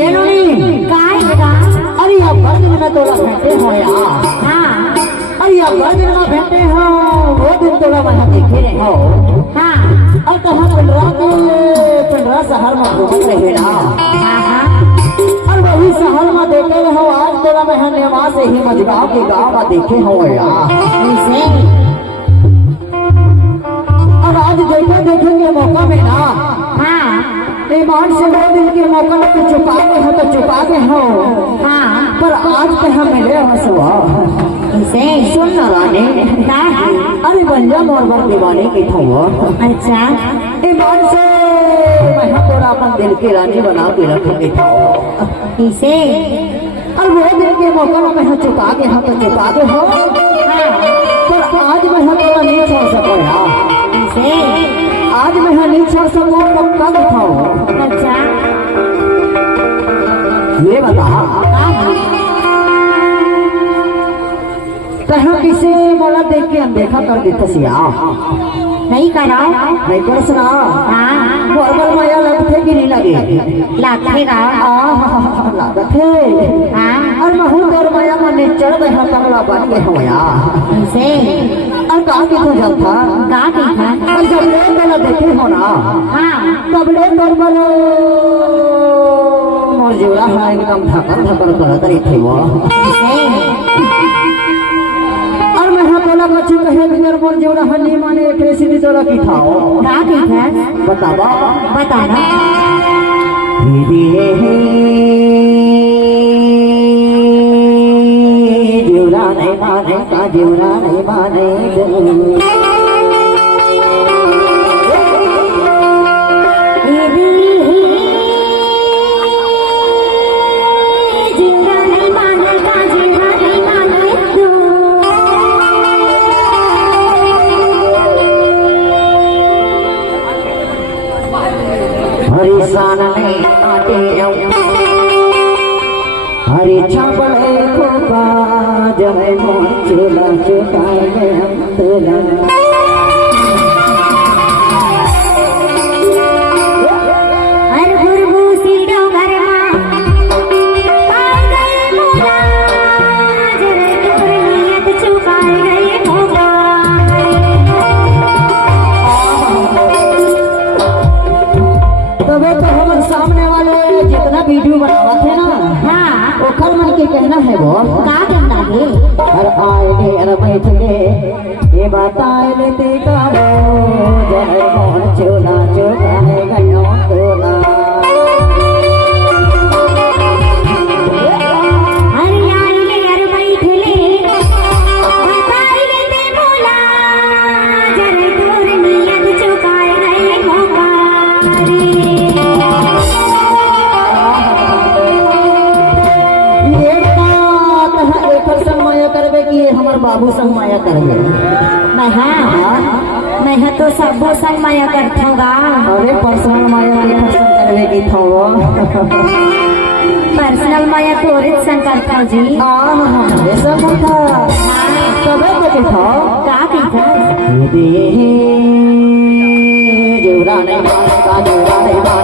ಏನು ನೀ काय बेटा अरे अब्बा दिन में तोला भेंटे हो यार हाँ अरे अब्बा दिन में भेंटे हो वो दिन तोला मैं देखे रहे हो हाँ अब तो हम पिंडरा शहर में घूमत रहे ना हाँ और वही शहर में देखे हो आज तोला मैं नेवा से ही मजगांव के गांव में देखे हो यार ऐसे अब आज देखे देखे के मौका में ना हाँ ईमान से वो दिन के मौका में तो चुपाते हो तो चुपाते हो हाँ पर आज पे हम मिले हो सुबह ऐसे सुन ना रानी क्या अरे बंजा मोर मोर दीवाने की था वो अच्छा ईमान से मैं तोरा अपन दिल की रानी बना के रखूंगी था ऐसे और वो दिन के मौका में मैं चुका के हम तो चुकाते हो हाँ पर आज मैं तोरा नहीं छोड़ सको यार ऐसे आज मैं नहीं छोड़ सकूं तो कब दिखाओ अच्छा ये बता कहाँ किसे बोला देख के अनदेखा कर देते सिया नहीं कराओ नहीं कर सुना हाँ बरबर माया लगते कि नहीं लगे लगेगा लगते हाँ और महू दर माया में निचड़ गए हैं तगड़ा बन गए हो यार ऐसे और कहाँ की तो जब था गा देखा और जब ले वाला देखे हो ना हाँ तब ले बरबर मोर जोड़ा है एकदम धक्कर धक्कर करत रही थी वो ऐसे और मैं हाँ बोला बच्चे कहे बिगर बोल जोड़ा हनी माने एक रेसिपी जोड़ा की खाओ गा देखा बतावा बताना जोड़ा नहीं माने का जोड़ा नहीं माने हरिशान में आते हरे छापड़े को जब चूल्हा चुकाए हम तुला सामने वाले जितना वीडियो बनावा थे ना हाँ ओखर मन के कहना है वो का कहना है हर आए ने अर बैठ ले ये बताए ले ते का वो जय मोहन चोला चोला है गयो तोला हर आए ले अर बैठ ले बताए ले ते बोला जरे तोर नियत चुकाए गए होगा हमार बाबू संग माया करबे मैं तो सब संग माया करता हूँ अरे पर्सनल माया के पसंद करबे की थो पर्सनल माया तोरे संग करता हूँ जी ये सब था तबे तो के थो का कहता जोड़ा नहीं माने का जोड़ा नहीं